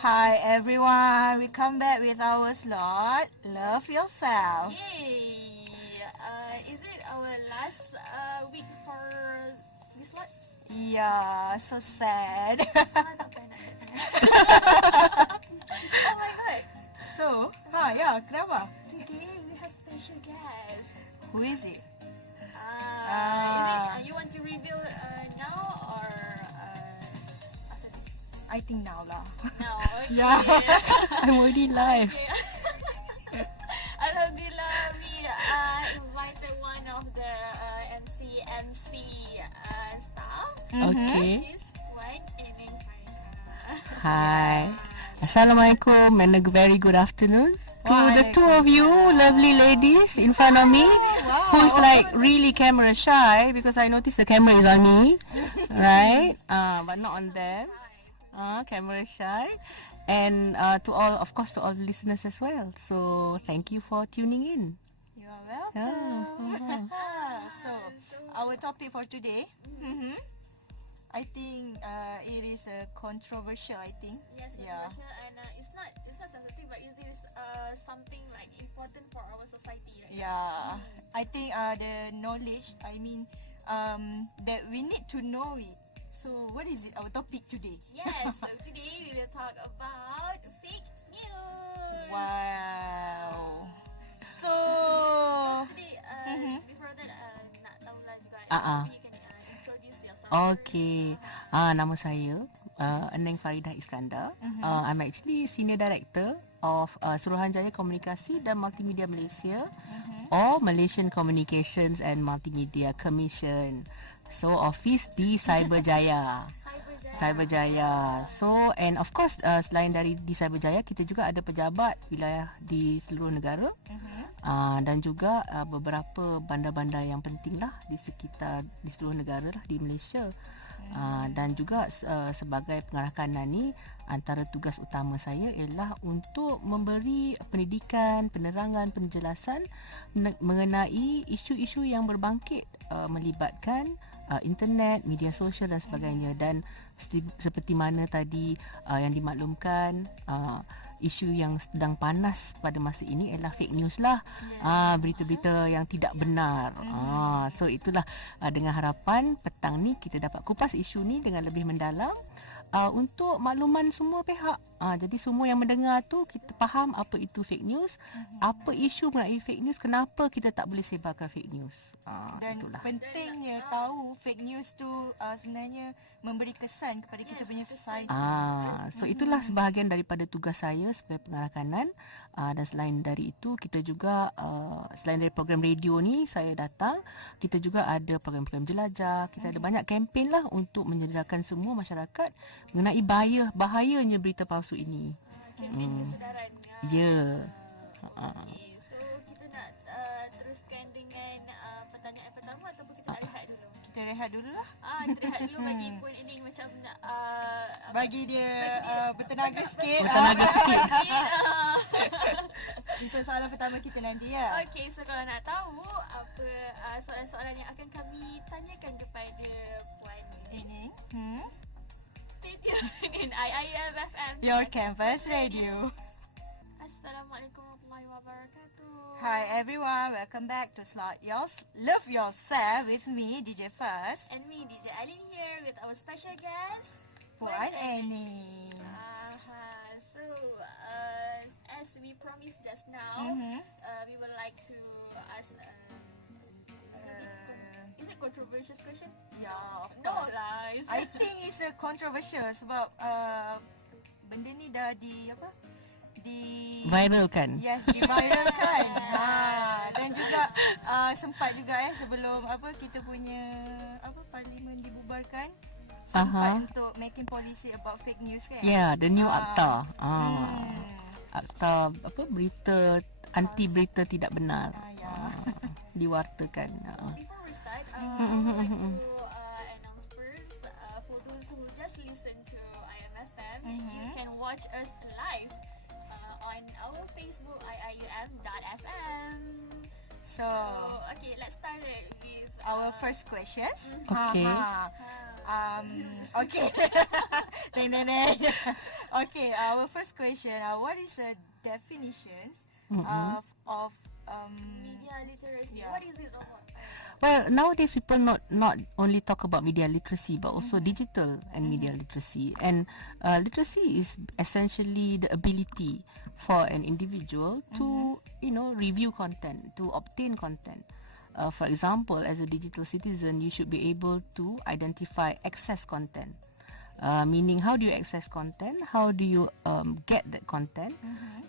Hi everyone, we come back with our slot, Love Yourself. Yay! Is it our last week for this slot? Yeah, so sad. Tak payah. Oh my god! So, kenapa? Today we have special guest. Who is it? Is it you want to reveal now or after this? I think now lah. Now, okay. Yeah. I'm already live. Okay. Alhamdulillah, we invited one of the MC staff. Okay. She's one Eneng Faridah. Hi. Assalamualaikum and a very good afternoon to the two of you lovely ladies in front of me, who's like really camera shy because I noticed the camera is on me, right? But not on them. Camera shy. And to all, of course, to all the listeners as well. So thank you for tuning in. You are welcome. So, our topic for today, I think it is controversial, I think. Yes, Yeah. controversial, and it's not sensitive, but it is something like important for our society, right? Yeah. I think the knowledge, that we need to know it. So, what is it, our topic today? Yes. So today we will talk about fake news. Wow. So, Today, before that, nak tahulah juga. You can introduce yourself. Okay. Nama saya Eneng Faridah Iskandar. I'm actually Senior Director of Suruhanjaya Komunikasi dan Multimedia Malaysia, or Malaysian Communications and Multimedia Commission. So office di Cyberjaya. Cyberjaya. So and of course selain dari di Cyberjaya, kita juga ada pejabat wilayah di seluruh negara. Dan juga beberapa bandar-bandar yang penting lah di sekitar di seluruh negara lah di Malaysia. Dan juga sebagai pengarah kanan ni, antara tugas utama saya ialah untuk memberi pendidikan, penerangan, penjelasan mengenai isu-isu yang berbangkit melibatkan internet, media sosial dan sebagainya. Dan seperti mana tadi yang dimaklumkan, isu yang sedang panas pada masa ini ialah fake news lah. Berita-berita yang tidak benar. So itulah dengan harapan petang ni kita dapat kupas isu ni dengan lebih mendalam untuk makluman semua pihak. Jadi semua yang mendengar tu kita faham apa itu fake news, apa isu mengenai fake news, kenapa kita tak boleh sebarkan fake news. dan Itulah. pentingnya tahu fake news tu sebenarnya memberi kesan kepada kita punya society. So itulah sebahagian daripada tugas saya sebagai pengarah kanan. Dan selain dari itu, kita juga selain dari program radio ni saya datang, kita juga ada program-program jelajah. Kita ada banyak kempen lah untuk menyedarkan semua masyarakat mengenai bahayanya berita palsu ini. Kempen kesedaran. Ya. Okay, so kita nak teruskan dengan pertanyaan pertama ataupun kita nak rehat dulu? Kita rehat dulu lah. Kita rehat dulu bagi Puan Eneng macam nak Bagi dia bertenaga sikit. Bertenaga sikit. Untuk soalan pertama kita nanti ya. Okay, so kalau nak tahu apa soalan-soalan yang akan kami tanyakan kepada Puan Ini stay tuned in IIM FM. Your Campus Radio. Assalamualaikum warahmatullahi wabarakatuh. Hi everyone, welcome back to Slot Love Yourself with me, DJ Fazz. And me, DJ Alin here with our special guest, Puan Eneng. So, as we promised just now, we would like to ask is it controversial question? Yeah, of No course. lah. I think it's a controversial sebab benda ni dah Viralkan. Yes, diviralkan. Dan juga sempat juga sebelum kita punya parlimen dibubarkan, sempat untuk making policy about fake news kan. Yeah, the new akta. Akta berita anti berita tidak benar. Diwartakan. Before we start, I would like to announce first, for those who just listen to IMFM, you can watch us live on our Facebook iium.fm. So, okay, let's start it with our first questions. Okay. Okay. Deng, deng, deng. Okay, our first question. What is the definitions of Media literacy. Yeah. What is it about? Well, nowadays people not only talk about media literacy but also digital and media literacy. And literacy is essentially the ability for an individual to review content, to obtain content. For example, as a digital citizen, you should be able to identify access content. Meaning, how do you access content? How do you get that content?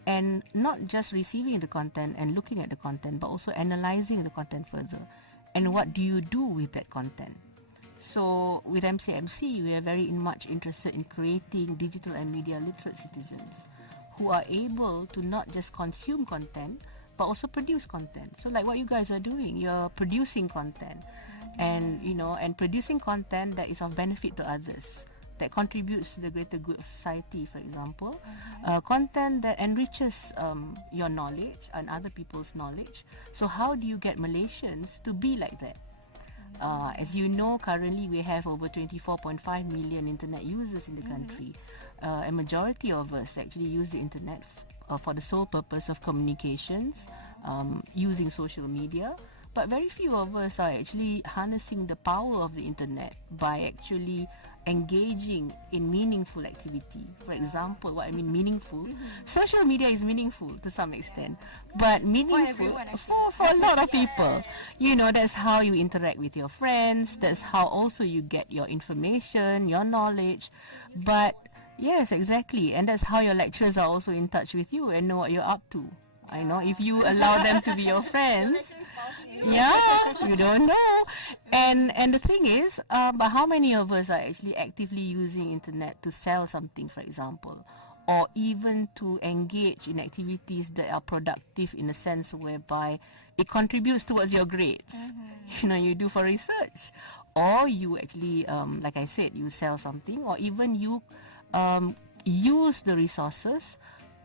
And not just receiving the content and looking at the content, but also analyzing the content further. And what do you do with that content? So with MCMC, we are very much interested in creating digital and media literate citizens who are able to not just consume content, but also produce content. So like what you guys are doing, you're producing content, and and producing content that is of benefit to others, that contributes to the greater good of society, for example. Content that enriches your knowledge and other people's knowledge. So how do you get Malaysians to be like that? As you know, currently we have over 24.5 million internet users in the country. A majority of us actually use the internet for the sole purpose of communications, using social media. But very few of us are actually harnessing the power of the internet by actually engaging in meaningful activity. For example, what I mean meaningful, social media is meaningful to some extent, but meaningful for a lot of people. That's how you interact with your friends, that's how also you get your information, your knowledge. But yes, exactly, and that's how your lecturers are also in touch with you and know what you're up to. I know if you allow them to be your friends. Yeah, you don't know. And the thing is, but how many of us are actually actively using internet to sell something, for example, or even to engage in activities that are productive in a sense whereby it contributes towards your grades. You do for research, or you actually, like I said, you sell something, or even you use the resources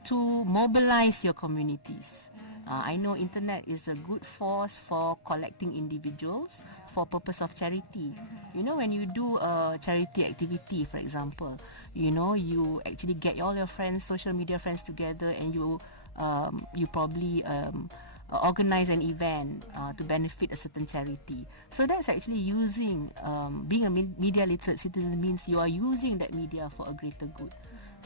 to mobilize your communities. I know internet is a good force for collecting individuals for purpose of charity. When you do a charity activity, for example, you actually get all your friends, social media friends together, and you probably organize an event to benefit a certain charity. So that's actually using, being a media literate citizen means you are using that media for a greater good.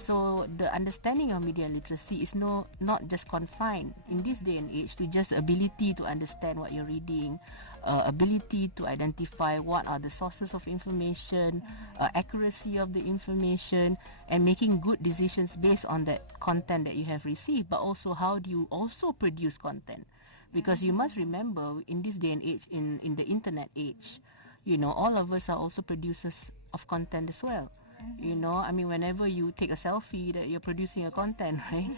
So the understanding of media literacy is not just confined in this day and age to just ability to understand what you're reading, ability to identify what are the sources of information, accuracy of the information, and making good decisions based on that content that you have received, but also how do you also produce content. Because you must remember, in this day and age, in the internet age, all of us are also producers of content as well. Whenever you take a selfie, that you're producing a content, right?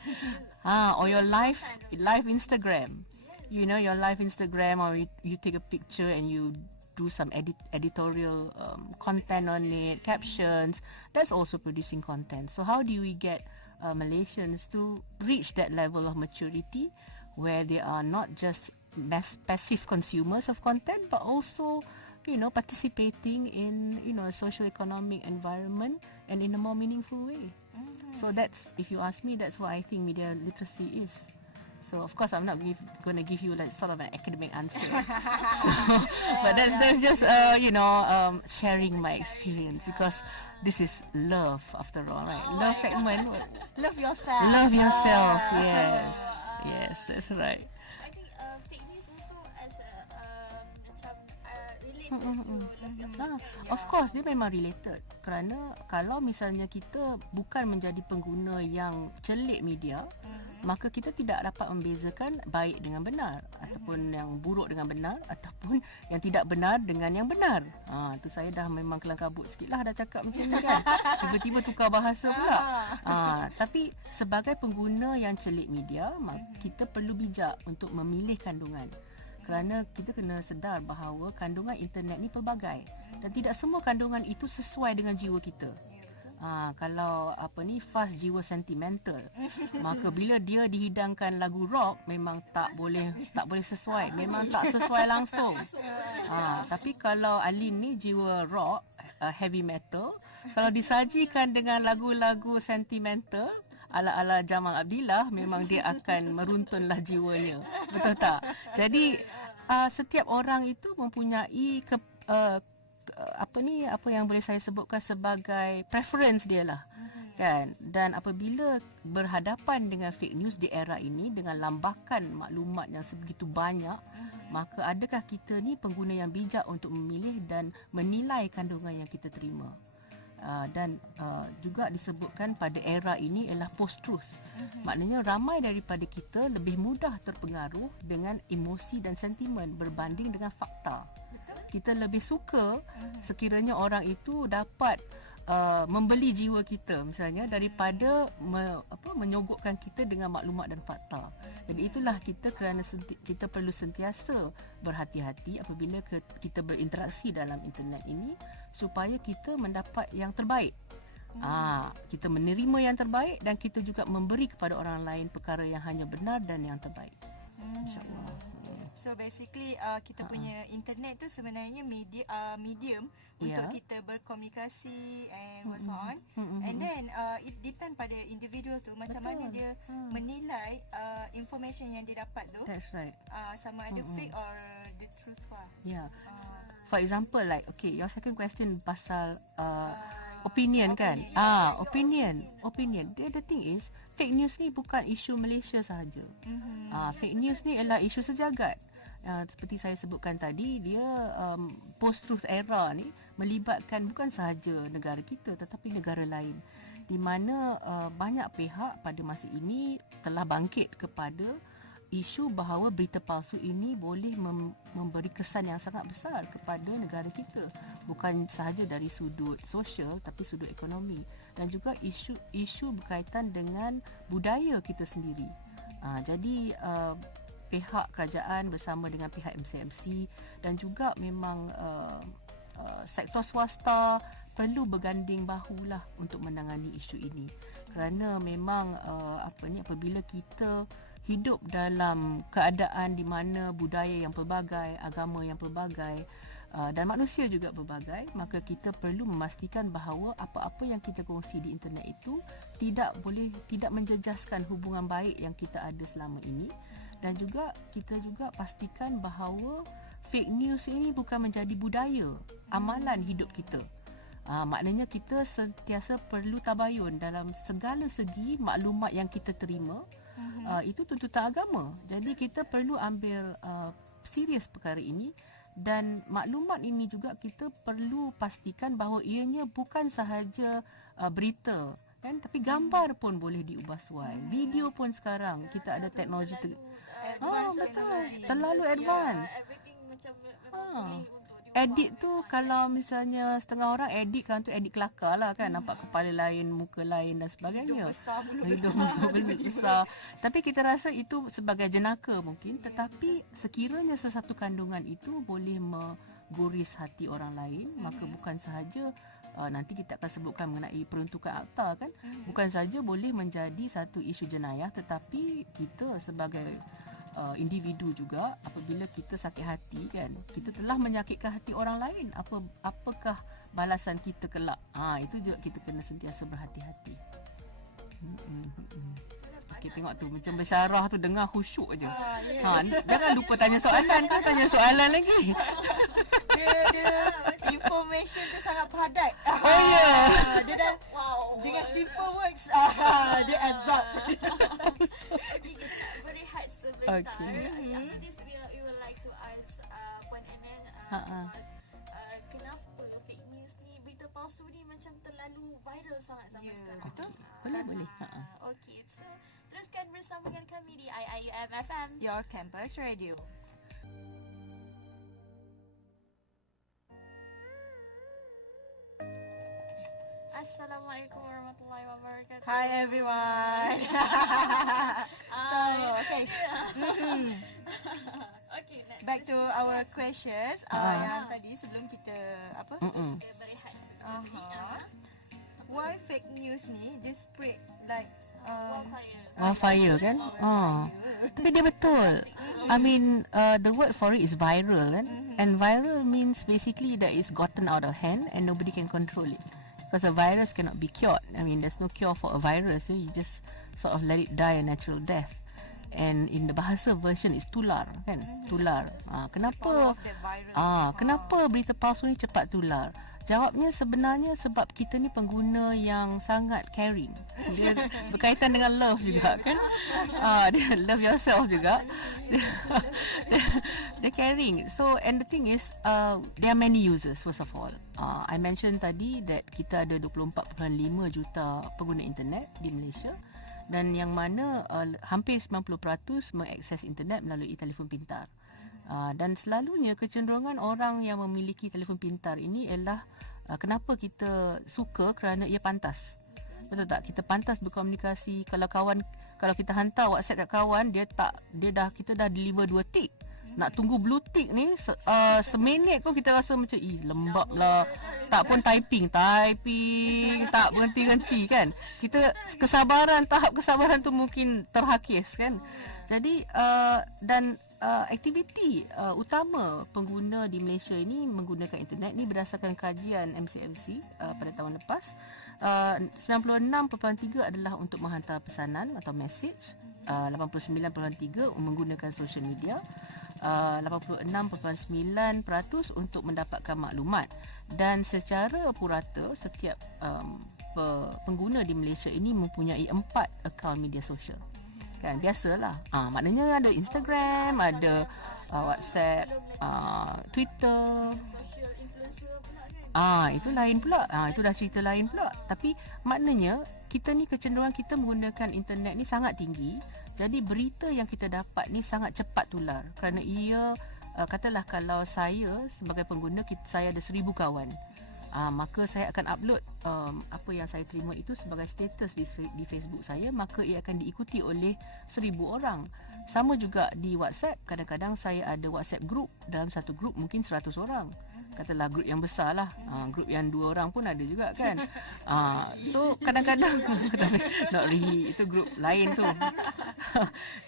Or your live Instagram, your live Instagram, or you take a picture and you do some editorial content on it, captions, that's also producing content. So how do we get Malaysians to reach that level of maturity where they are not just passive consumers of content, but also participating in a social economic environment and in a more meaningful way. So that's, if you ask me, that's what I think media literacy is. So of course I'm not going to give you like sort of an academic answer. But that's just sharing my experience, because this is love after all, right? Love segment. love yourself. Love yourself. Yes, that's right. I think fake news also as macam related to love yourself. Of course, dia memang related. Kerana kalau misalnya kita bukan menjadi pengguna yang celik media, maka kita tidak dapat membezakan baik dengan benar, ataupun yang buruk dengan benar, ataupun yang tidak benar dengan yang benar. Tu saya dah memang kelang kabut sikit lah dah cakap macam ni kan. Tiba-tiba tukar bahasa pula. Tapi sebagai pengguna yang celik media, kita perlu bijak untuk memilih kandungan. Kerana kita kena sedar bahawa kandungan internet ni pelbagai, dan tidak semua kandungan itu sesuai dengan jiwa kita. Kalau Fazz jiwa sentimental, maka bila dia dihidangkan lagu rock, memang tak boleh sesuai, memang tak sesuai langsung. Tapi kalau Alin ni jiwa rock, heavy metal, Kalau disajikan dengan lagu-lagu sentimental ala-ala Jamal Abdillah, memang dia akan meruntunlah jiwanya. Betul tak? Jadi setiap orang itu mempunyai apa yang boleh saya sebutkan sebagai preference dia lah. Kan? Dan apabila berhadapan dengan fake news di era ini dengan lambakan maklumat yang sebegitu banyak, maka adakah kita ni pengguna yang bijak untuk memilih dan menilai kandungan yang kita terima? Dan juga disebutkan pada era ini ialah post-truth. Maknanya ramai daripada kita lebih mudah terpengaruh dengan emosi dan sentimen berbanding dengan fakta. Kita lebih suka sekiranya orang itu dapat membeli jiwa kita misalnya daripada menyogokkan kita dengan maklumat dan fakta. Jadi itulah kita kita perlu sentiasa berhati-hati apabila kita berinteraksi dalam internet ini supaya kita mendapat yang terbaik. Kita menerima yang terbaik dan kita juga memberi kepada orang lain perkara yang hanya benar dan yang terbaik. InsyaAllah. So basically kita punya internet tu sebenarnya medium untuk kita berkomunikasi and what's on. And then it depend pada individual tu macam mana dia menilai information yang dia dapat tu. That's right. Sama ada fake or the truth lah. Yeah. For example, like your second question pasal opinion kan? Opinion. The thing is, fake news ni bukan isu Malaysia sahaja. Fake news ni adalah isu sejagat. Seperti saya sebutkan tadi, dia post-truth era ni melibatkan bukan sahaja negara kita tetapi negara lain, di mana banyak pihak pada masa ini telah bangkit kepada isu bahawa berita palsu ini boleh memberi kesan yang sangat besar kepada negara kita, bukan sahaja dari sudut sosial tapi sudut ekonomi, dan juga isu berkaitan dengan budaya kita sendiri. Jadi pihak kerajaan bersama dengan pihak MCMC dan juga memang sektor swasta perlu berganding bahulah untuk menangani isu ini, kerana memang apabila kita hidup dalam keadaan di mana budaya yang pelbagai, agama yang pelbagai dan manusia juga pelbagai, maka kita perlu memastikan bahawa apa-apa yang kita kongsi di internet itu tidak menjejaskan hubungan baik yang kita ada selama ini, dan juga kita juga pastikan bahawa fake news ini bukan menjadi budaya amalan hidup kita. Maknanya kita sentiasa perlu tabayun dalam segala segi maklumat yang kita terima. Itu tuntutan agama. Jadi kita perlu ambil serius perkara ini, dan maklumat ini juga kita perlu pastikan bahawa ianya bukan sahaja berita kan, tapi gambar pun boleh diubah suai. Video pun sekarang kita ada teknologi terlalu advance. Everything macam memang boleh untuk Edit tu kalau misalnya setengah orang edit kan tu edit kelakar lah kan, nampak kepala lain, muka lain dan sebagainya. Hidung besar. Tapi kita rasa itu sebagai jenaka mungkin, tetapi sekiranya sesuatu kandungan itu boleh mengguris hati orang lain, maka bukan sahaja nanti kita akan sebutkan mengenai peruntukan akta kan, bukan saja boleh menjadi satu isu jenayah, tetapi kita sebagai individu juga, apabila kita sakit hati kan, kita telah menyakitkan hati orang lain, apakah balasan kita kelak? Itu juga kita kena sentiasa berhati-hati. Okay, tengok tu macam bersyarah tu dengar khusyuk je. Jangan lupa tanya soalan tu, tanya soalan lagi. Dia information tu sangat padat. Dia dah dengan simple words dia absorb. berehat sebentar. After this we would like to ask Puan Eneng kenapa fake news ni, berita palsu ni macam terlalu viral sangat sampai sekarang. Betul? Boleh. Okay, so teruskan bersama dengan kami di IIUM FM, Your Campus Radio. Assalamualaikum warahmatullahi wabarakatuh. Hi everyone. Okay. Okay, Back to our questions. Yang tadi sebelum kita berehat. Why fake news ni dia spread like wildfire kan? Tapi dia betul. I mean, the word for it is viral kan? And viral means basically that it's gotten out of hand and nobody can control it. because a virus cannot be cured. I mean, there's no cure for a virus. So you just sort of let it die a natural death. And in the bahasa version is tular, kan? Tular. Kenapa? Kenapa berita palsu ni cepat tular? Jawabnya sebenarnya sebab kita ni pengguna yang sangat caring. Dia berkaitan dengan love juga, kan? Dia love yourself juga. Dia caring. So, and the thing is, there are many users first of all. I mentioned tadi that kita ada 24.5 juta pengguna internet di Malaysia. Dan yang mana hampir 90% mengakses internet melalui telefon pintar. Dan selalunya kecenderungan orang yang memiliki telefon pintar ini ialah kenapa kita suka, kerana ia pantas. Betul tak? Kita pantas berkomunikasi. Kalau kita hantar WhatsApp kat kawan, kita dah deliver 2 tick. Nak tunggu blue tick ni seminit pun kita rasa macam lembab lah. Tak pun typing tak berhenti-henti, kan. Kita tahap kesabaran tu mungkin terhakis, kan. Jadi aktiviti utama pengguna di Malaysia ini menggunakan internet ni berdasarkan kajian MCMC pada tahun lepas, 96.3 adalah untuk menghantar pesanan atau message, 89.3 menggunakan social media, 86.9% untuk mendapatkan maklumat. Dan secara purata setiap pengguna di Malaysia ini mempunyai 4 akaun media sosial. Kan, biasalah. Maknanya ada Instagram, ada WhatsApp, Twitter. Social influencer pula, kan? Itu lain pula. Itu dah cerita lain pula. Tapi maknanya kita ni kecenderungan kita menggunakan internet ni sangat tinggi. Jadi berita yang kita dapat ni sangat cepat tular. Kerana ia katalah kalau saya sebagai pengguna, saya ada 1,000 kawan. Maka saya akan upload apa yang saya terima itu sebagai status di Facebook saya, maka ia akan diikuti oleh 1,000 orang. Sama juga di WhatsApp, kadang-kadang saya ada WhatsApp group, dalam satu group mungkin 100 orang. Katalah grup yang besar lah, grup yang 2 orang pun ada juga, kan. So kadang-kadang not really, itu grup lain tu.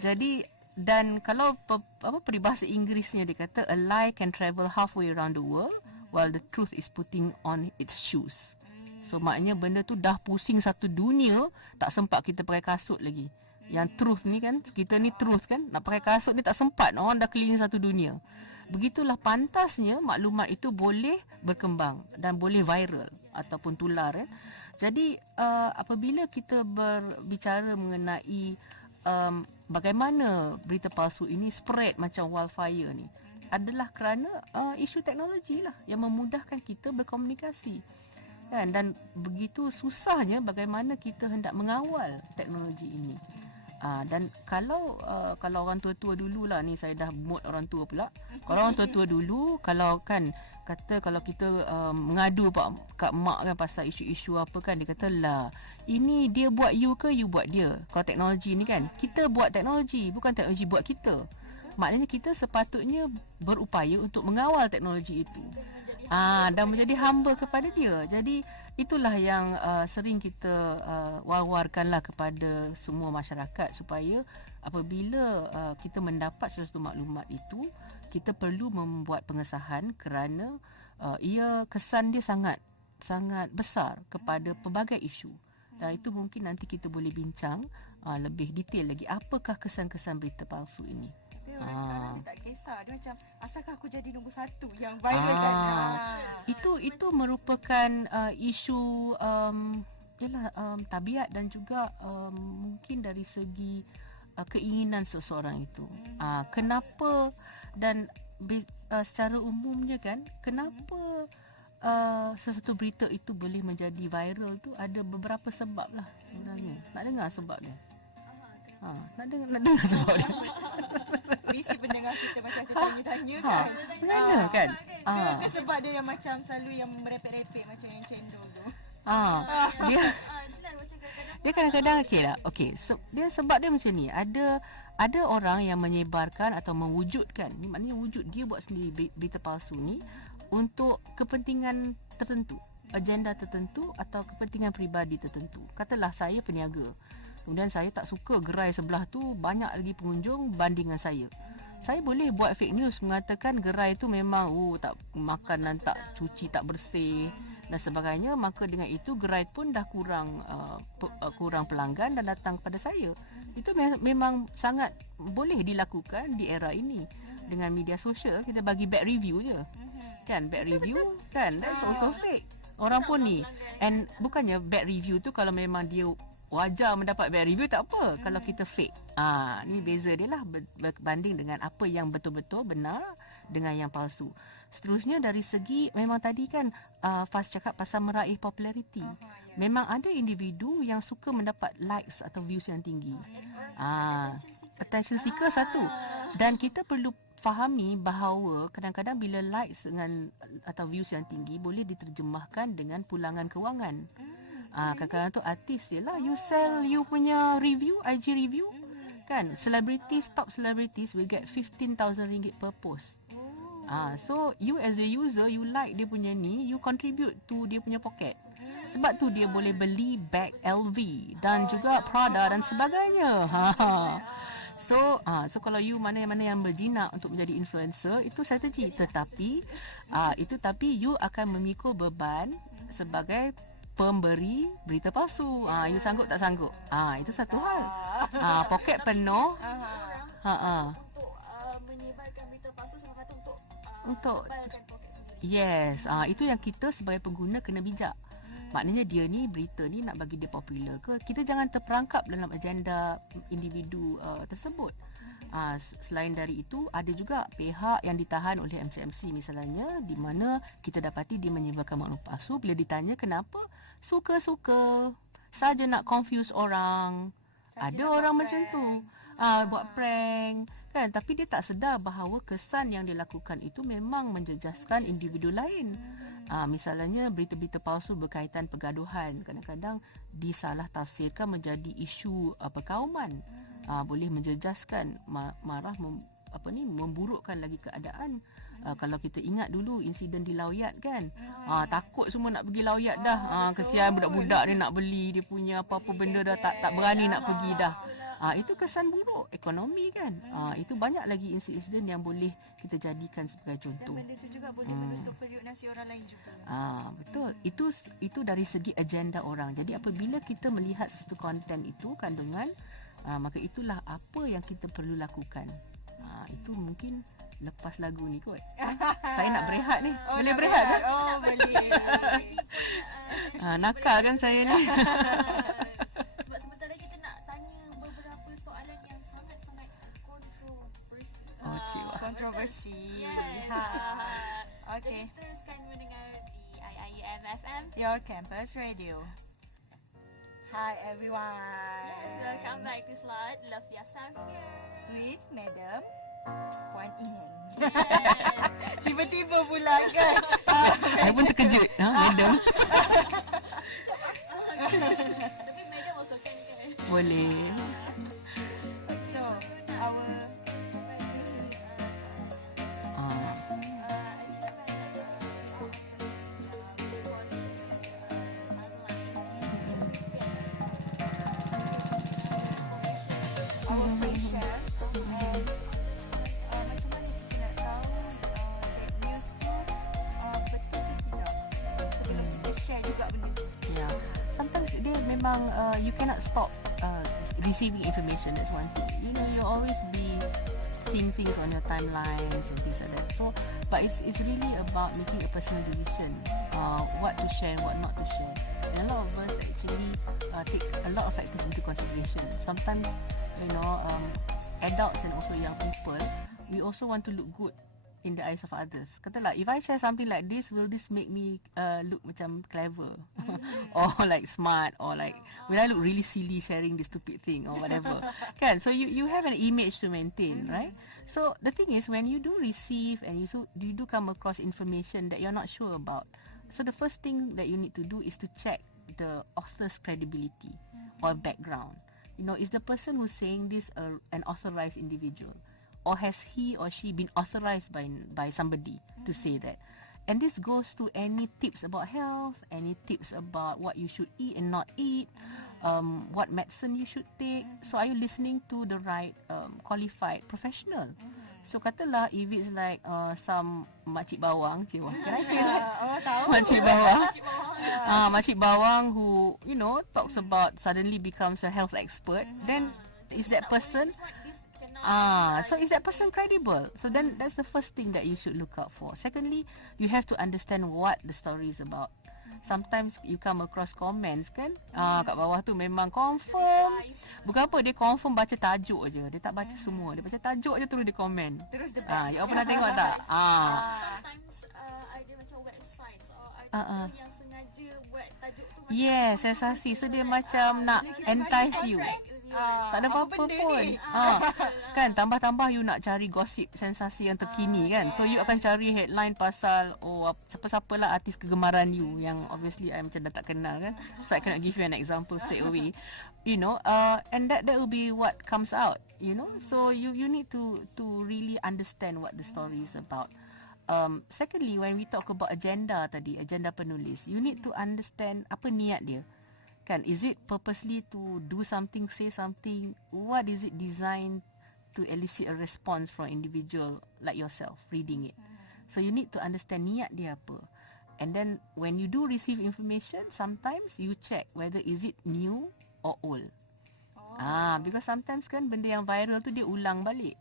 Jadi, dan kalau peribahasa Inggerisnya dia kata, a lie can travel halfway around the world while the truth is putting on its shoes. So maknanya benda tu dah pusing satu dunia, tak sempat kita pakai kasut lagi. Yang truth ni kan, kita ni truth kan, nak pakai kasut ni tak sempat, orang dah keliling satu dunia. Begitulah pantasnya maklumat itu boleh berkembang dan boleh viral ataupun tular, kan. Jadi apabila kita berbicara mengenai bagaimana berita palsu ini spread macam wildfire ni, adalah kerana isu teknologi lah yang memudahkan kita berkomunikasi, kan. Dan begitu susahnya bagaimana kita hendak mengawal teknologi ini. Dan kalau orang tua-tua dulu lah, ni saya dah mood orang tua pula. Kalau orang tua-tua dulu, kalau kita mengadu kat mak kan pasal isu-isu apa, kan, dia kata lah, ini dia buat you ke you buat dia. Kalau teknologi ni kan, kita buat teknologi, bukan teknologi buat kita. Maknanya kita sepatutnya berupaya untuk mengawal teknologi itu, dan menjadi hamba kepada dia. Jadi itulah yang sering kita war-warkanlah kepada semua masyarakat, supaya apabila kita mendapat sesuatu maklumat itu, kita perlu membuat pengesahan, kerana kesan dia sangat besar kepada pelbagai isu. Dan itu mungkin nanti kita boleh bincang lebih detail lagi, apakah kesan-kesan berita palsu ini. Orang sekarang dia tak kisah. Dia macam, asalkah aku jadi nombor 1 yang viral, kan. Itu merupakan isu tabiat dan juga mungkin dari segi keinginan seseorang itu. Kenapa, dan secara umumnya, kan, kenapa sesuatu berita itu boleh menjadi viral tu ada beberapa sebab lah sebenarnya. Nak dengar sebab dia? Nak dengar sebab dia? Mesti pendengar kita macam tanya-tanya, kan. Mana, kan? Ke sebab dia yang macam selalu yang merepek-repek macam yang cendol tu. Dia kadang-kadang dia sebab dia macam ni. Ada orang yang menyebarkan atau mewujudkan, ni maknanya wujud, dia buat sendiri berita palsu ni untuk kepentingan tertentu, agenda tertentu atau kepentingan peribadi tertentu. Katalah saya peniaga, kemudian saya tak suka gerai sebelah tu banyak lagi pengunjung banding dengan saya. Saya boleh buat fake news mengatakan gerai tu memang tak makanan tak cuci, tak bersih dan sebagainya, maka dengan itu gerai pun dah kurang pelanggan dan datang kepada saya. Itu memang sangat boleh dilakukan di era ini. Dengan media sosial kita bagi bad review je. Kan, bad review kan, that's also fake. Orang pun ni, and bukannya bad review tu kalau memang dia wajar mendapat bad review tak apa, kalau kita fake. Ni beza dia lah berbanding dengan apa yang betul-betul benar dengan yang palsu. Seterusnya dari segi, memang tadi kan Faz cakap pasal meraih populariti. Memang ada individu yang suka mendapat likes atau views yang tinggi. Attention seeker satu. Dan kita perlu fahami bahawa kadang-kadang bila likes dengan atau views yang tinggi boleh diterjemahkan dengan pulangan kewangan. Kadang-kadang tu artis je lah, you sell you punya review, IG review kan. Celebrities, top celebrities will get 15,000 ringgit per post. So you as a user, you like dia punya ni, you contribute to dia punya pocket. Sebab tu dia boleh beli bag LV dan juga Prada dan sebagainya. So kalau you mana-mana yang berjinak untuk menjadi influencer, itu strategi. Tetapi you akan memikul beban sebagai pemberi berita palsu. You sanggup tak sanggup? Itu satu hal. Poket penuh. Untuk menyebarkan berita palsu, sama kata untuk tebalkan poket sendiri. Yes, itu yang kita sebagai pengguna kena bijak. Maknanya dia ni, berita ni nak bagi dia popular ke, kita jangan terperangkap dalam agenda individu tersebut. Selain dari itu, ada juga pihak yang ditahan oleh MCMC misalnya, di mana kita dapati dia menyebarkan maklum palsu. Bila ditanya kenapa, suka-suka saja nak confuse orang. Ada orang macam tu, buat prank kan, tapi dia tak sedar bahawa kesan yang dilakukan itu memang menjejaskan individu lain. Misalnya berita-berita palsu berkaitan pergaduhan kadang-kadang disalah tafsirkan menjadi isu perkauman. Boleh menjejaskan, memburukkan lagi keadaan. Kalau kita ingat dulu insiden di Lawyat kan, takut semua nak pergi Lawyat dah. Kesian budak-budak dia nak beli dia punya apa-apa benda dah tak berani nak pergi dah. Itu kesan buruk ekonomi kan. Itu banyak lagi insiden yang boleh kita jadikan sebagai contoh. Dan benda tu juga boleh menutup periuk nasi orang lain juga. Betul. Itu dari segi agenda orang. Jadi apabila kita melihat satu konten itu kandungan, maka itulah apa yang kita perlu lakukan. Itu mungkin lepas lagu ni kot. Saya nak berehat ni. Boleh berehat kan? Boleh. Nakal kan saya ni. Sebab sebentar lagi kita nak tanya beberapa soalan yang sangat-sangat kontroversi. Kontroversi. Yes. Okay. Jadi teruskan mendengar di IIM FM, Your Campus Radio. Hi everyone. Yes, welcome back to slot Love Yourself here With Madam Puan Eneng. Yes. Tiba-tiba pula kan. Saya pun terkejut. Madam. Tapi Madam also can. Boleh. So, our question and macam mana kita nak tahu news tu betul ke tidak sebelum kita share juga benda tu. Yeah. Sometimes dia memang you cannot stop receiving information. That's one thing. You know, you always be seeing things on your timelines and things like that. So, but it's really about making a personal decision, what to share, what not to share. And a lot of us actually take a lot of factors into consideration. Sometimes, you know, adults and also young people, we also want to look good in the eyes of others. Katalah, if I share something like this, will this make me look macam clever or like smart, or like will I look really silly sharing this stupid thing or whatever? Kan? So you have an image to maintain, right? So the thing is, when you do receive and you do come across information that you're not sure about, so the first thing that you need to do is to check the author's credibility or background. You know, is the person who's saying this an authorized individual? Or has he or she been authorized by somebody to say that? And this goes to any tips about health, any tips about what you should eat and not eat, what medicine you should take. So are you listening to the right qualified professional? So katalah if it's like some makcik bawang, can I say that? Oh, tahu. Makcik bawang. Cik bawang. Makcik bawang who talks about suddenly becomes a health expert, then is that person so is that person credible? So then that's the first thing that you should look out for. Secondly, you have to understand what the story is about. Sometimes you come across comments kan, kat bawah tu memang confirm, bukan apa, dia confirm baca tajuk je, dia tak baca semua, dia baca tajuk je terus dia komen. Terus dia bash. You pernah tengok tak? Sometimes ada macam websites or artikel yang sengaja buat tajuk tu macam Yes, sensasi. So dia macam nak entice you. Tak ada apa-apa pun. Kan tambah-tambah you nak cari gosip sensasi yang terkini kan. So you akan cari headline pasal siapa-siapa lah artis kegemaran you yang obviously I macam dah tak kenal kan. So I cannot give you an example straight away. And that will be what comes out, So you need to really understand what the story is about. Secondly, when we talk about agenda penulis, you need to understand apa niat dia. Kan, is it purposely to do something, say something? What is it designed to elicit a response from individual like yourself reading it? So you need to understand niat dia apa. And then when you do receive information, sometimes you check whether is it new or old. Because sometimes kan benda yang viral tu dia ulang balik.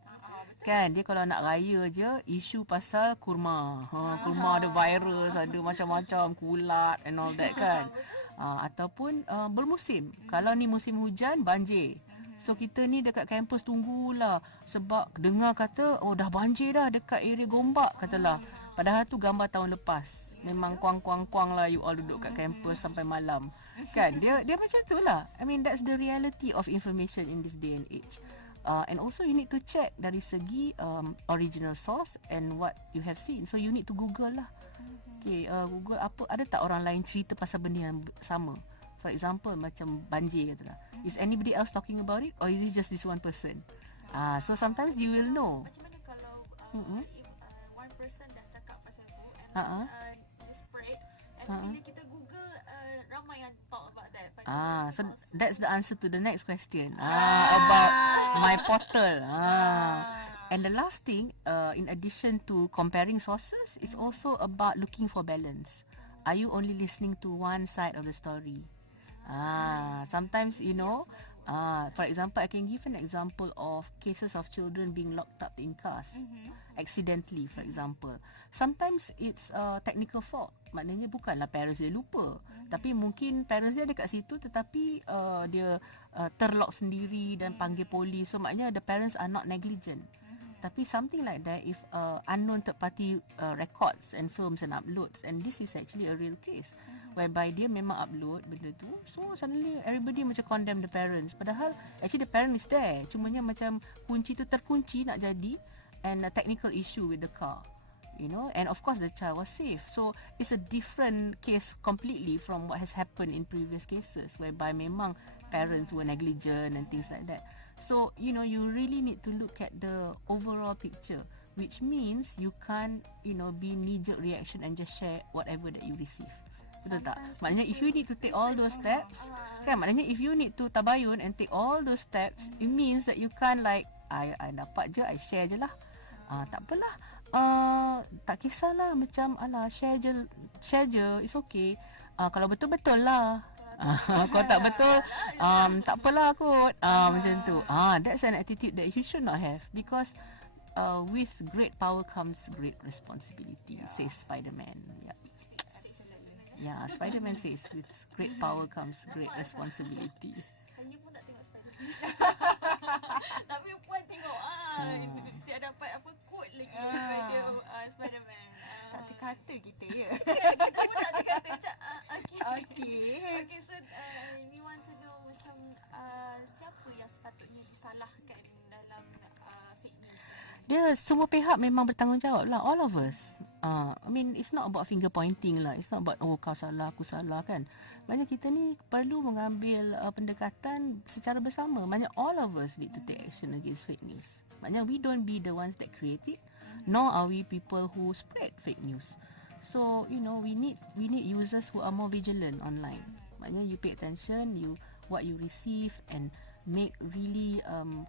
Kan, dia kalau nak raya je isu pasal kurma. Kurma ada virus, ada macam-macam kulat and all that kan. Ataupun bermusim. Kalau ni musim hujan, banjir. So kita ni dekat kampus tunggulah sebab dengar kata dah banjir dah dekat area Gombak katalah. Padahal tu gambar tahun lepas. Memang kuang-kuang-kuang lah you all duduk kat kampus sampai malam. Kan, dia macam tu lah. I mean that's the reality of information in this day and age. And also you need to check dari segi original source and what you have seen. So you need to Google lah. Okay, Google ada tak orang lain cerita pasal benda yang sama? For example macam banjir katalah. Is anybody else talking about it or is it just this one person? So sometimes you will know. macam mana kalau if one person dah cakap pasal tu and dia spread and bila kita Google ramai yang talk about that. So that's the answer to the next question. About my portal. And the last thing, in addition to comparing sources, is also about looking for balance. Are you only listening to one side of the story? Sometimes, for example, I can give an example of cases of children being locked up in cars accidentally, for example. Sometimes it's a technical fault. Maknanya bukanlah parents dia lupa, tapi mungkin parents dia ada kat situ tetapi dia terlock sendiri dan panggil polis. So maknanya the parents are not negligent. Tapi something like that, if unknown third party records and films and uploads, and this is actually a real case whereby dia memang upload benda tu, so suddenly everybody macam condemn the parents, padahal actually the parent is there, cumanya macam kunci tu terkunci nak jadi, and a technical issue with the car, and of course the child was safe. So it's a different case completely from what has happened in previous cases whereby memang parents were negligent and things like that. So, you really need to look at the overall picture, which means you can't, be knee-jerk reaction and just share whatever that you receive. Betul tak? Maknanya if you need to take all those steps, kan, maknanya if you need to tabayun and take all those steps, it means that you can't like, I dapat je, I share je lah. Tak apalah. Tak kisahlah, macam, share je, it's okay. Kalau betul-betul lah. Kalau tak betul, tak apalah kot, macam tu. That's an attitude that you should not have, because with great power comes great responsibility, says Spider-Man. Yeah, Spider-Man says with great power comes great responsibility. Hanya pun tak tengok Spider-Man. Tapi puan tengok siap dapat apa quote lagi daripada Spider-Man. Tak terkata kita ya. Kita pun tak terkata macam Okay, so we want to know macam siapa yang sepatutnya disalahkan dalam fake news. Dia semua pihak memang bertanggungjawab lah, all of us. I mean it's not about finger pointing lah. It's not about kau salah, aku salah kan. Maknanya kita ni perlu mengambil pendekatan secara bersama. Maknanya all of us need to take action against fake news. Maknanya we don't be the ones that create it, nor are we people who spread fake news. So, we need users who are more vigilant online. Maknanya you pay attention, what you receive, and make really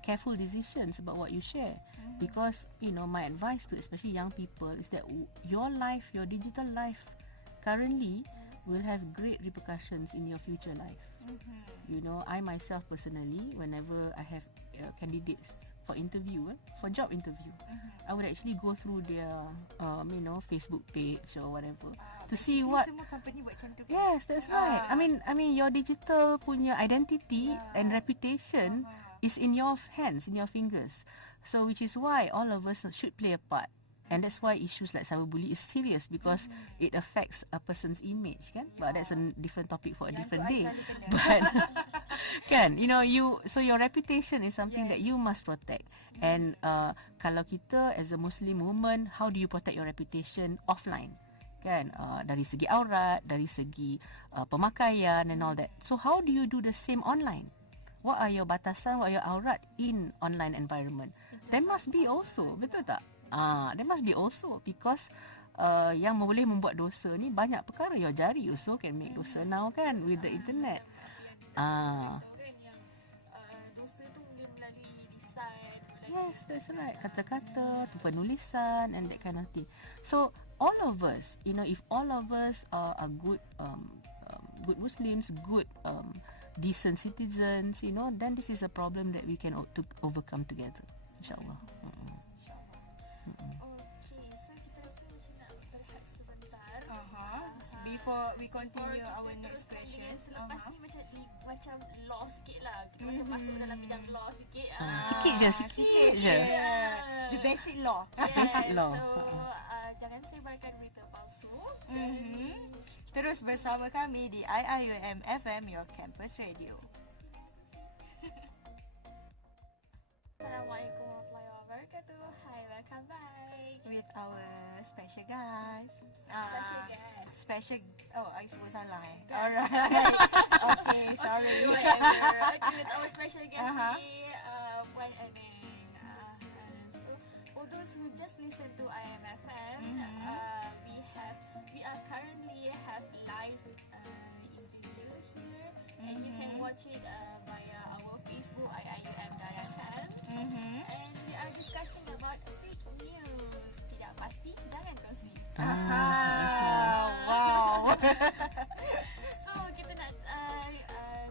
careful decisions about what you share. Because my advice to especially young people is that your life, your digital life currently will have great repercussions in your future life. I myself personally, whenever I have candidates for interview, for job interview, I would actually go through their Facebook page or whatever to see what. Semua company buat macam tu kan? Yes, that's right. I mean your digital punya identity and reputation is in your hands, in your fingers. So which is why all of us should play a part. And that's why issues like cyberbullying is serious, because it affects a person's image, kan? But that's a different topic for a different day. But kan, so your reputation is something that you must protect. And kalau kita as a Muslim woman, how do you protect your reputation offline? Kan, dari segi aurat, dari segi pemakaian and all that. So how do you do the same online? What are your batasan, what are your aurat in online environment? There must be also, betul tak? There must be also, because yang boleh membuat dosa ni banyak perkara. Your jari also can make dosa now kan, with the internet. Dosa tu dia melalui lisan, Yes, that's right. Kata-kata, penulisan and that kind of thing. So all of us, if all of us are good good Muslims, good decent citizens, then this is a problem that we can overcome together, insyaAllah. Okay, so kita rasa macam nak berehat sebentar. Before we continue our next question. Selepas ni macam law sikit lah. Kita macam masuk dalam bidang law sikit. Sikit je. The basic law. Basic law. So, jangan sebarkan berita palsu. Terus bersama kami di IIUM FM, your campus radio. Assalamualaikum warahmatullahi wabarakatuh. Hi, welcome back. With our special guys. Special guest. I sebut salah Alright. Okay, sorry. Okay, with our special guest today, Puan Eneng. So, for those who just listen to IMFM, we are currently have live interview here, and you can watch it via our Facebook IIM.FM. And we are discussing about fake news. Tidak pasti, jangan kongsi. Wow. So kita nak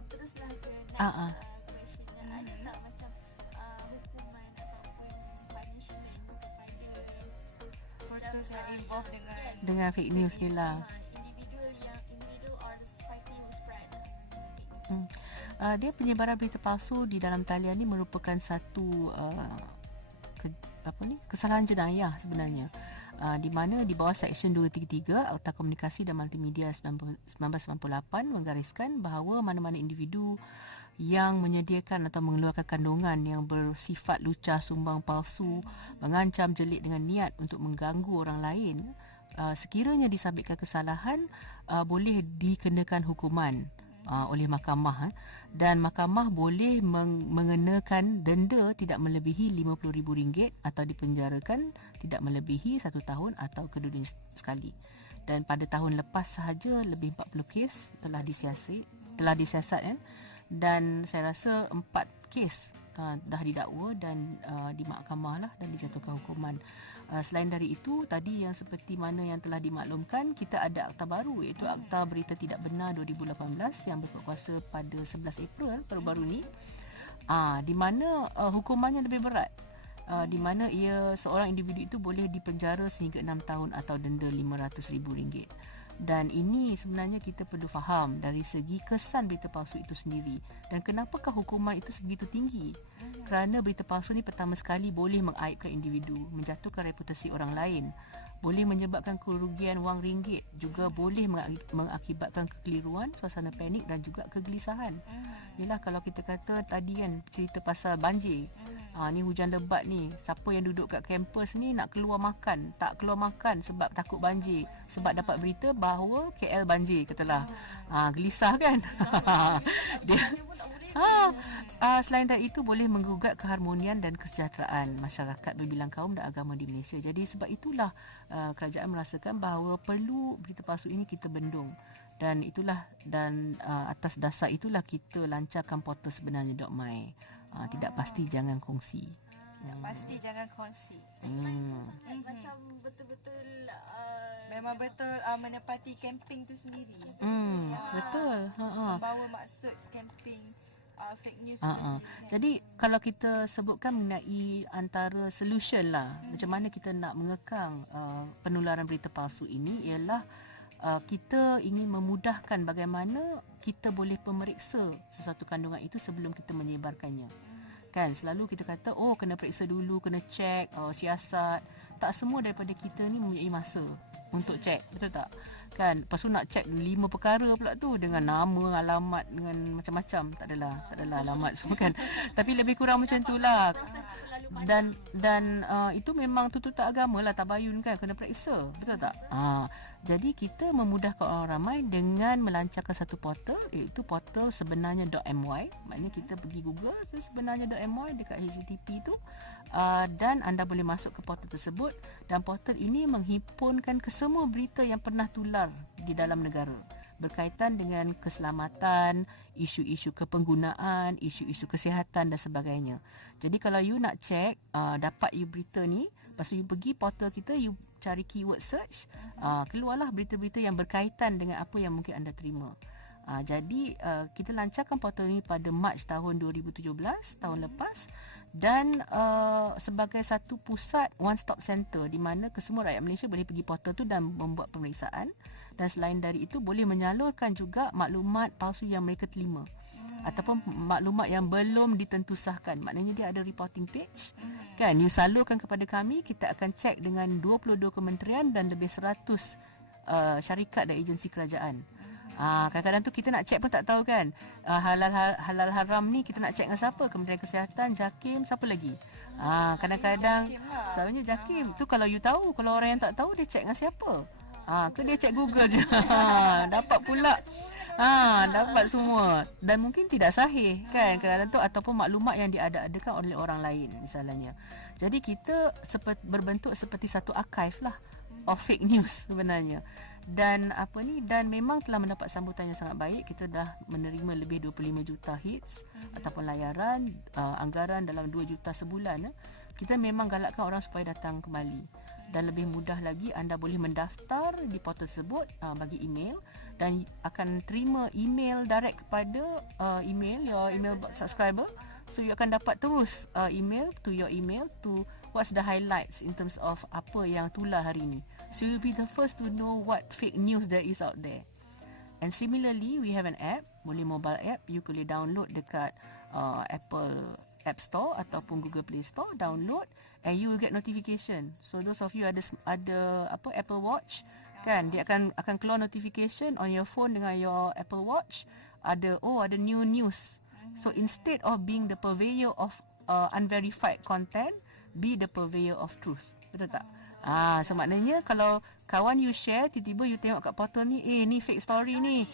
teruslah ke next question. Ada tak macam hukuman ataupun punishment kepada Portals yang involved dengan fake news ni lah. individual or society who spread fake news. Dia penyebaran berita palsu di dalam talian ni merupakan satu kesalahan jenayah sebenarnya. Di mana di bawah Seksyen 233 Akta Komunikasi dan Multimedia 1998 menggariskan bahawa mana-mana individu yang menyediakan atau mengeluarkan kandungan yang bersifat lucah, sumbang, palsu, mengancam, jelik dengan niat untuk mengganggu orang lain, sekiranya disabitkan kesalahan, boleh dikenakan hukuman oleh mahkamah, dan mahkamah boleh mengenakan denda tidak melebihi RM50,000 atau dipenjarakan tidak melebihi 1 tahun atau kedua-duanya sekali. Dan pada tahun lepas sahaja lebih 40 kes telah disiasat dan saya rasa 4 kes dah didakwa dan di mahkamah lah dan dijatuhkan hukuman. Selain dari itu, tadi yang seperti mana yang telah dimaklumkan, kita ada akta baru, iaitu Akta Berita Tidak Benar 2018 yang berkuasa pada 11 April baru-baru ni, di mana hukumannya lebih berat, di mana seorang individu itu boleh dipenjara sehingga 6 tahun atau denda RM500,000. Dan ini sebenarnya kita perlu faham dari segi kesan berita palsu itu sendiri. Dan kenapakah hukuman itu sebegitu tinggi? Kerana berita palsu ni pertama sekali boleh mengaibkan individu, menjatuhkan reputasi orang lain, boleh menyebabkan kerugian wang ringgit, juga boleh mengakibatkan kekeliruan, suasana panik dan juga kegelisahan. Yalah, kalau kita kata tadi kan cerita pasal banjir, ni hujan lebat ni, siapa yang duduk kat kampus ni nak keluar makan, tak keluar makan sebab takut banjir, sebab dapat berita bahawa KL banjir, katalah. Gelisah kan. Dia selain dari itu boleh menggugat keharmonian dan kesejahteraan masyarakat berbilang kaum dan agama di Malaysia. Jadi sebab itulah kerajaan merasakan bahawa perlu berita palsu ini kita bendung. Dan itulah atas dasar itulah kita lancarkan portal sebenarnya.my. Tidak pasti jangan kongsi. Tak pasti jangan kongsi. Sangat macam betul-betul Memang betul menepati camping tu sendiri. Betul. Membawa maksud camping fake news tu sendiri. Jadi kalau kita sebutkan mengenai antara solution lah, macam mana kita nak mengekang penularan berita palsu ini ialah kita ingin memudahkan bagaimana kita boleh pemeriksa sesuatu kandungan itu sebelum kita menyebarkannya. Kan selalu kita kata kena periksa dulu, kena cek, siasat. Tak semua daripada kita ni mempunyai masa untuk cek, betul tak? Kan lepas tu nak cek 5 perkara pula tu dengan nama, alamat, dengan macam-macam. Tak adalah alamat semua kan. Tapi lebih kurang macam itulah. Dan itu memang tuntutan agama lah, tabayun kan, kena periksa, betul tak? Jadi kita memudahkan orang ramai dengan melancarkan satu portal, iaitu portal sebenarnya.my. Maknanya kita pergi Google sebenarnya.my dekat HTTP tu, dan anda boleh masuk ke portal tersebut, dan portal ini menghimpunkan kesemua berita yang pernah tular di dalam negara berkaitan dengan keselamatan, isu-isu kepenggunaan, isu-isu kesihatan dan sebagainya. Jadi kalau you nak check, dapat you berita ni, lepas tu you pergi portal kita, you cari keyword search, keluarlah berita-berita yang berkaitan dengan apa yang mungkin anda terima. Jadi kita lancarkan portal ni pada Mac tahun 2017, tahun lepas, dan sebagai satu pusat one stop center di mana kesemua rakyat Malaysia boleh pergi portal tu dan membuat pemeriksaan, dan selain dari itu boleh menyalurkan juga maklumat palsu yang mereka terima ataupun maklumat yang belum ditentusahkan. Maknanya dia ada reporting page, kan, you salurkan kepada kami, kita akan cek dengan 22 kementerian dan lebih 100 syarikat dan agensi kerajaan. Kadang-kadang tu kita nak cek pun tak tahu kan, halal haram ni kita nak cek dengan siapa? Kementerian Kesihatan, JAKIM, siapa lagi? Kadang-kadang sebenarnya JAKIM tu kalau you tahu, kalau orang yang tak tahu dia cek dengan siapa? Ke dia cek Google je. Dapat pula. Dapat semua, dan mungkin tidak sahih kan kadang-kadang tu, ataupun maklumat yang diada-adakan oleh orang lain misalnya. Jadi kita berbentuk seperti satu archive lah of fake news sebenarnya. Dan dan memang telah mendapat sambutan yang sangat baik. Kita dah menerima lebih 25 juta hits ataupun layaran, anggaran dalam 2 juta sebulan. Kita memang galakkan orang supaya datang kembali. Dan lebih mudah lagi, anda boleh mendaftar di portal tersebut bagi email, dan akan terima email direct kepada your email subscriber. So you akan dapat terus email to what's the highlights in terms of apa yang tular hari ni. So you'll be the first to know what fake news there is out there. And similarly, we have an app, boleh mobile app, you boleh download dekat Apple App Store ataupun Google Play Store, download, and you will get notification. So those of you ada Apple Watch, kan, dia akan keluar notification on your phone dengan your Apple Watch, ada new news. So instead of being the purveyor of unverified content, be the purveyor of truth. Betul tak? So maknanya kalau kawan you share, tiba-tiba you tengok kat portal ni, ni fake story ni,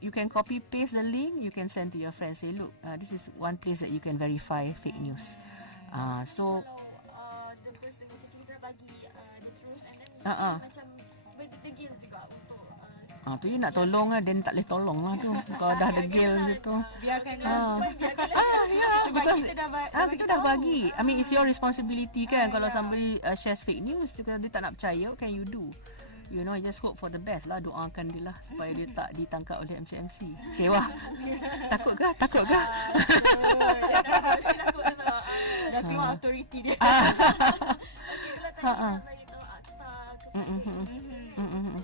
you can copy paste the link, you can send to your friends, say look, this is one place that you can verify fake news. So kalau the person macam kita bagi the truth, and then macam berdegil juga untuk tu you nak tolong lah, then tak boleh tolong lah tu. Kalau dah degil gitu, biarkan sebab kita dah bagi. I mean, it's your responsibility kan. Kalau somebody shares fake news, kalau dia tak nak percaya, what can you do? You know, just hope for the best lah. Doakan dia lah supaya dia tak ditangkap oleh MC. Sewa. Takut kah? takut dah keluar authority dia. Kalau bagi tahu akta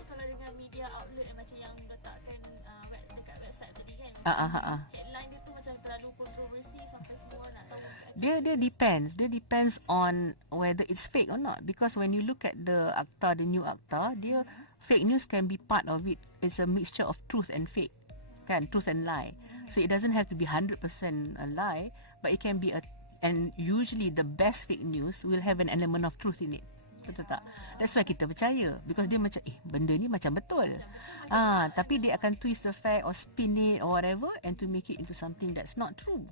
kalau dengan media outlet macam yang letakkan dekat website tadi kan, headline dia tu macam terlalu kontroversi sampai semua nak tahu. Dia depends on whether it's fake or not, because when you look at the new akta, dia fake news can be part of it. It's a mixture of truth and fake, kan, truth and lie. So it doesn't have to be 100% a lie, but it can be and usually the best fake news will have an element of truth in it. Betul tak? That's why kita percaya, because dia macam benda ni macam betul. Tapi dia akan twist the fact or spin it or whatever, and to make it into something that's not true.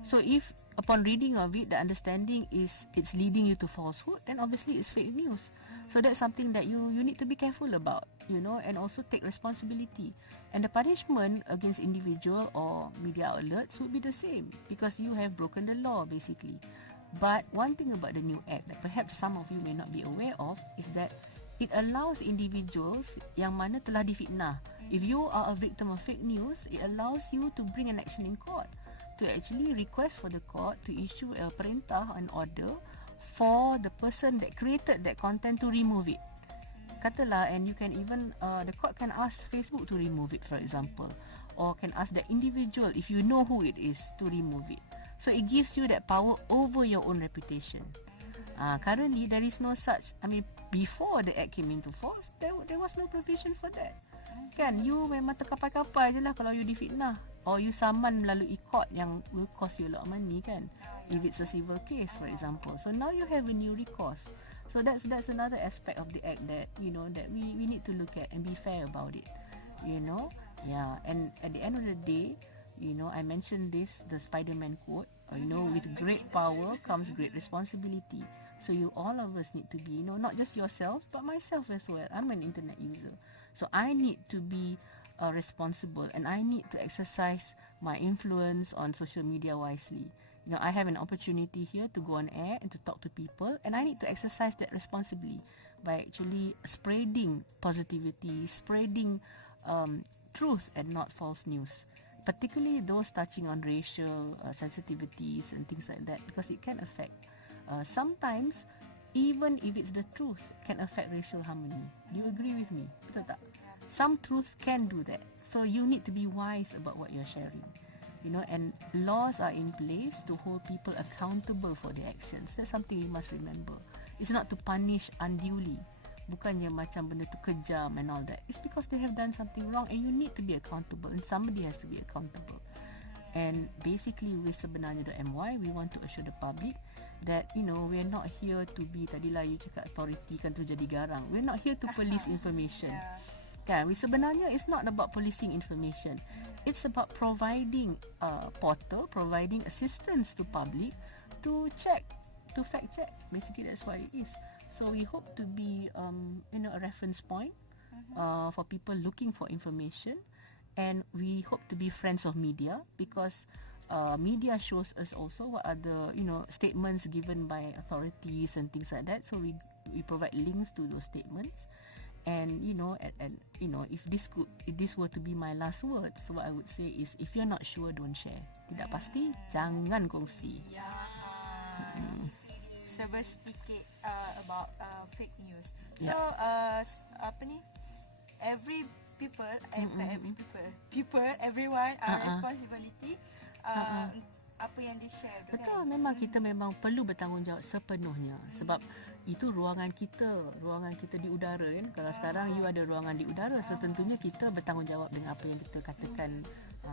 So if upon reading of it, the understanding is it's leading you to falsehood, then obviously it's fake news. So that's something that you need to be careful about, and also take responsibility. And the punishment against individual or media outlets would be the same because you have broken the law basically. But one thing about the new act that perhaps some of you may not be aware of is that it allows individuals yang mana telah difitnah. If you are a victim of fake news, it allows you to bring an action in court, to actually request for the court to issue a perintah, an order for the person that created that content to remove it. Katalah, and you can even, the court can ask Facebook to remove it, for example, or can ask the individual, if you know who it is, to remove it. So it gives you that power over your own reputation. Currently, there is no such, before the act came into force, there was no provision for that. Kan, you memang terkapai-kapai je lah kalau you difitnah. Or you saman melalui court yang will cost you a lot of money kan. If it's a civil case, for example. So now you have a new recourse. So that's another aspect of the act that, that we need to look at and be fair about it. Yeah. And at the end of the day, I mentioned this, the Spider-Man quote, with great power comes great responsibility. So all of us need to be, not just yourselves, but myself as well. I'm an internet user. So I need to be responsible, and I need to exercise my influence on social media wisely. I have an opportunity here to go on air and to talk to people, and I need to exercise that responsibly by actually spreading positivity, spreading truth and not false news. Particularly those touching on racial sensitivities and things like that, because it can affect. Sometimes, even if it's the truth, can affect racial harmony. Do you agree with me? Betul tak? Some truth can do that. So you need to be wise about what you're sharing. And laws are in place to hold people accountable for their actions. That's something you must remember. It's not to punish unduly. Bukannya macam benda tu kejam and all that. It's because they have done something wrong and you need to be accountable, and somebody has to be accountable. And basically with sebenarnya.my, we want to assure the public that we're not here to be, tadilah you cakap authority kan tu jadi garang. We're not here to police information. Kan, sebenarnya it's not about policing information. It's about providing portal, providing assistance to public to check, to fact check. Basically that's what it is. So we hope to be a reference point for people looking for information, and we hope to be friends of media because media shows us also what are the statements given by authorities and things like that. So we provide links to those statements, and if this were to be my last words, what I would say is, if you're not sure, don't share. Tidak pasti, jangan kongsi. Sedikit about fake news. So every people, everyone responsibility apa yang di-share tu. Betul, memang kita memang perlu bertanggungjawab sepenuhnya sebab itu ruangan kita di udara kan. Kalau sekarang you ada ruangan di udara, so tentunya kita bertanggungjawab dengan apa yang kita katakan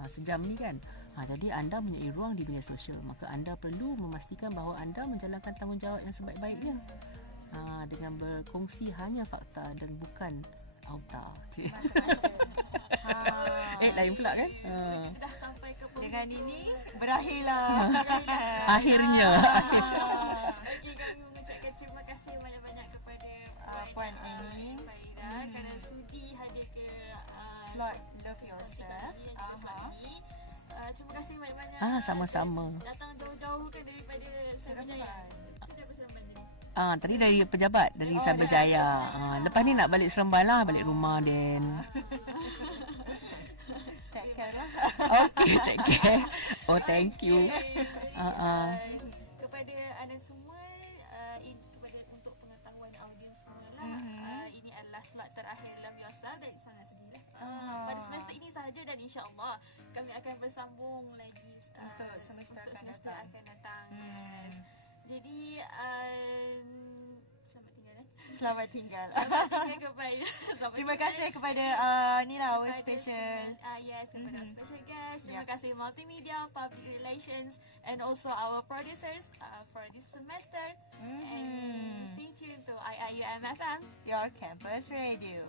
sejam ni kan. Jadi anda mempunyai ruang di media sosial, maka anda perlu memastikan bahawa anda menjalankan tanggungjawab yang sebaik-baiknya dengan berkongsi hanya fakta dan bukan auta. Lain pula kan? Dah sampai ke dengan ini berakhirlah. Akhirnya. Okey, kami mengucapkan terima kasih banyak-banyak kepada Puan Eneng, Faridah kerana sudi hadir ke slot Love Yourself. Terima kasih banyak-banyak. Sama-sama. Datang jauh-jauh kan daripada Seremban. Kita berseremban ni. Tadi dari pejabat dari Cyberjaya. Lepas ni nak balik Seremban lah, balik rumah then. Take care lah. Okay, take care. Oh, thank you. Kepada anda semua, untuk pengetahuan audiens semua lah, ini adalah slot terakhir Love Yourself dan sangat sedih lah. Pada semester ini sahaja, dan insya-Allah kami akan bersambung lagi untuk semester akan datang. Yes. Jadi Selamat tinggal. Terima kasih kepada our special kepada our special guest. Terima kasih Multimedia, Public Relations, and also our producers for this semester. And stay tuned to IIUM FM, your campus radio.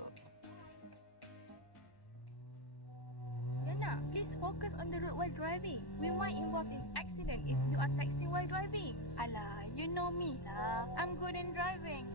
Yana, please focus on the road while driving. We might involve in accident if you are texting while driving. Alah, you know me lah. I'm good in driving.